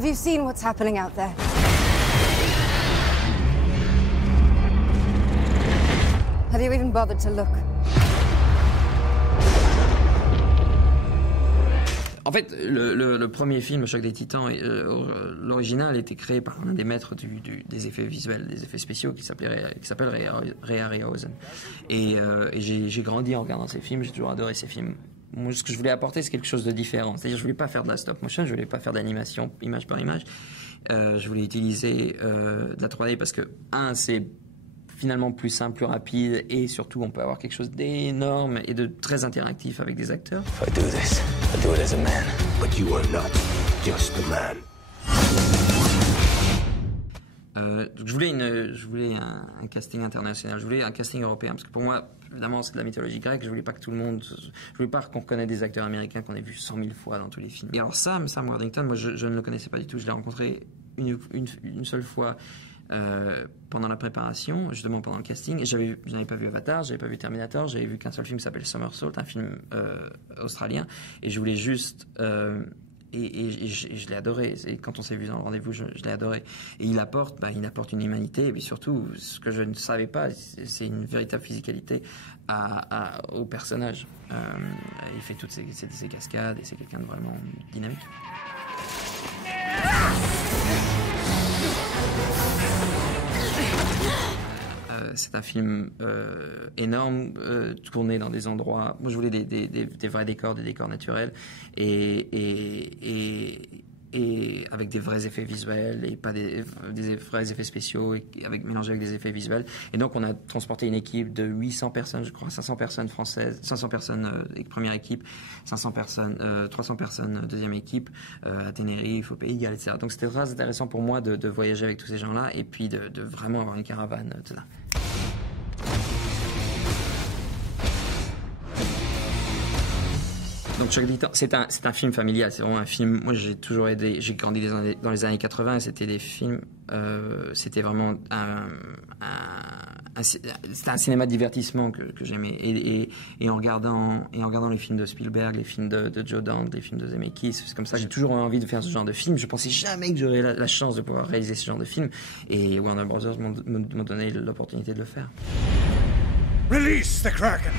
Have you seen what's happening out there? Have you even bothered to look? En fait, le premier film, Choc des Titans, l'original était créé par un des maîtres des effets visuels, des effets spéciaux, qui s'appelle Ray Harryhausen. Et j'ai grandi en regardant ces films, j'ai toujours adoré ces films. Moi, ce que je voulais apporter, c'est quelque chose de différent. C'est-à-dire, je voulais pas faire de la stop motion, je voulais pas faire d'animation image par image. Je voulais utiliser de la 3D parce que, c'est finalement plus simple, plus rapide, et surtout, on peut avoir quelque chose d'énorme et de très interactif avec des acteurs. If I do this, I do it as a man. But you are not just a man. Donc je voulais un casting international, je voulais un casting européen, parce que pour moi, évidemment, c'est de la mythologie grecque, je voulais pas que tout le monde, je voulais pas qu'on reconnaisse des acteurs américains qu'on ait vus 100 000 fois dans tous les films. Et alors Sam Worthington, moi je ne le connaissais pas du tout, je l'ai rencontré une seule fois pendant la préparation, justement pendant le casting, et je n'avais pas vu Avatar, j'avais pas vu Terminator, j'avais vu qu'un seul film qui s'appelle Somersault, un film australien, et je voulais juste... Et je l'ai adoré. Et quand on s'est vu dans le rendez-vous, je l'ai adoré. Et il apporte une humanité. Et puis surtout, ce que je ne savais pas, c'est une véritable physicalité au personnage. Il fait toutes ces cascades et c'est quelqu'un de vraiment dynamique. C'est un film énorme, tourné dans des endroits... Moi, je voulais des vrais décors, des décors naturels, et avec des vrais effets visuels, et pas des vrais effets spéciaux, mélangés avec des effets visuels. Et donc, on a transporté une équipe de 800 personnes, je crois, 500 personnes françaises, 500 personnes première équipe, 300 personnes deuxième équipe, à Tenerife, au Pays de Galles, etc. Donc, c'était très intéressant pour moi de voyager avec tous ces gens-là, et puis de vraiment avoir une caravane, tout ça. Donc Choc des Titans, c'est un film familial, c'est vraiment un film. Moi, j'ai grandi dans les années 80, et c'était des films, c'était vraiment c'était un cinéma de divertissement que j'aimais. Et en regardant les films de Spielberg, les films de Joe Dante, les films de Zemeckis, c'est comme ça, j'ai toujours eu envie de faire ce genre de film. Je pensais jamais que j'aurais la chance de pouvoir réaliser ce genre de film. Et Warner Brothers m'ont donné l'opportunité de le faire. Release the Kraken!